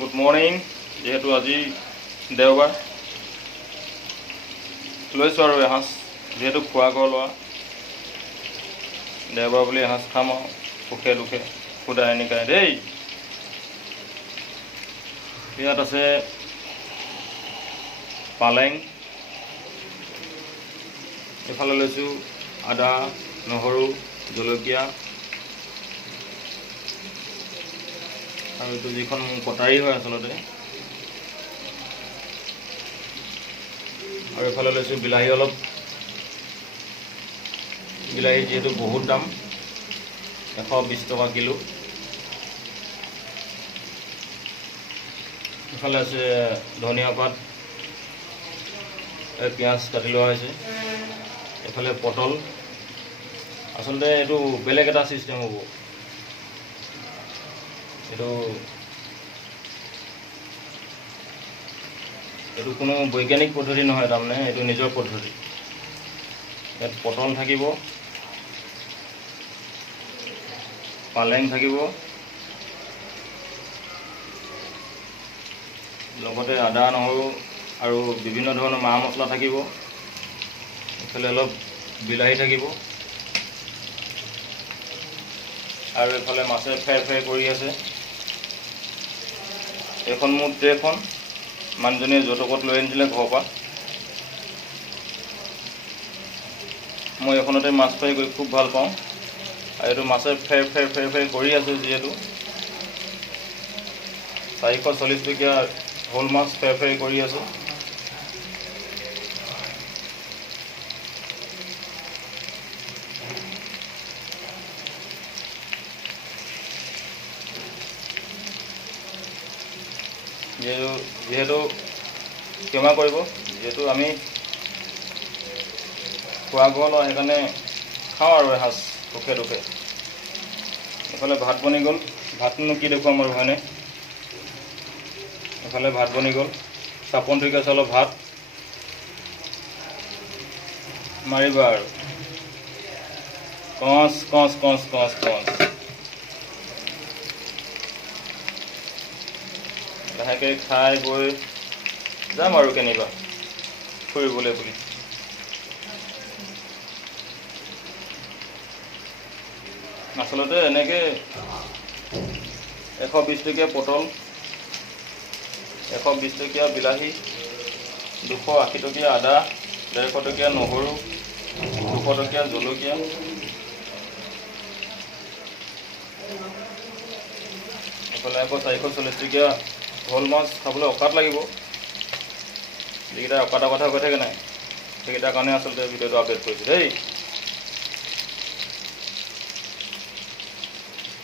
Good morning. যিহেতু আজি দেওবাৰ, লৈছোঁ আৰু এসাঁজ, যিহেতু খোৱা ঘৰ লোৱা দেওবাৰ বুলি এসাঁজ খাম আৰু সুখে দুখে সুদাই নিকায় দেই। ইয়াত আছে পালেং, এইফালে লৈছোঁ আদা, নহৰু, জলকীয়া, আৰু এইটো যিখন কটাৰী হয় আচলতে, আৰু এইফালে লৈছোঁ বিলাহী অলপ। বিলাহী যিহেতু বহুত দাম, 120 টকা কিলো। এইফালে আছে ধনিয়া পাত, পিঁয়াজ কাটি লোৱা হৈছে। এইফালে পটল, আচলতে এইটো বেলেগ এটা ছিষ্টেম হ'ব। এইটো কোনো বৈজ্ঞানিক পদ্ধতি নহয়, তাৰমানে এইটো নিজৰ পদ্ধতি। ইয়াত পটল থাকিব, পালেং থাকিব, লগতে আদা নহৰু আৰু বিভিন্ন ধৰণৰ মা মছলা থাকিব। এইফালে অলপ বিলাহী থাকিব, আৰু এইফালে মাছে ফেৰ ফেৰ কৰি আছে। এইখন মোৰ ট্ৰেখন, মানুহজনীয়ে যৌতুকত লৈ আনিছিলে ঘৰৰ পৰা। মই এইখনতে মাছ ফ্ৰাই কৰি খুব ভাল পাওঁ, আৰু এইটো মাছে ফেৰ ফেৰ ফেৰ ফেৰ কৰি আছে। যিহেতু 440 টকীয়া শ'ল মাছ ফেৰ ফেৰ কৰি আছে। যিহেতু ক্ষমা কৰিব, যিহেতু আমি খোৱা ঘৰ লওঁ, সেইকাৰণে খাওঁ আৰু এসাঁজ সুখে দুখে। এইফালে ভাত বনি গ'ল, ভাতনো কি দেখুৱাম আৰু হয়নে। এইফালে ভাত বনি গ'ল, 56 টকীয়া চাউলৰ ভাত মাৰিবা আৰু কচ কচ কচ কচ কচ। লাহেকৈ খাই বৈ যাম আৰু কেনিবা ফুৰিবলৈ বুলি। আচলতে এনেকৈ 120 টকীয়া পটল, 120 টকীয়া বিলাহী, 280 টকীয়া আদা, 150 টকীয়া নহৰু, 200 টকীয়া জলকীয়া, এইফালে আকৌ 440 টকীয়া শ'ল মাছ খাবলৈ অকাত লাগিব। যিকেইটা অকাতৰ কথা কৈ থাকে নাই, সেইকেইটাৰ কাৰণে আচলতে ভিডিঅ'টো আপডেট কৰিছোঁ দেই।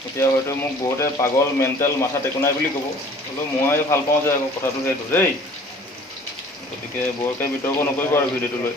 এতিয়া হয়তো মোক বহুতে পাগল, মেণ্টেল, মাথা টেকু নাই বুলি ক'ব, হ'লেও মই ভাল পাওঁ যে আকৌ কথাটো সেইটো দেই। গতিকে বৰকৈ বিতৰ্ক নকৰিব আৰু ভিডিঅ'টো লৈ।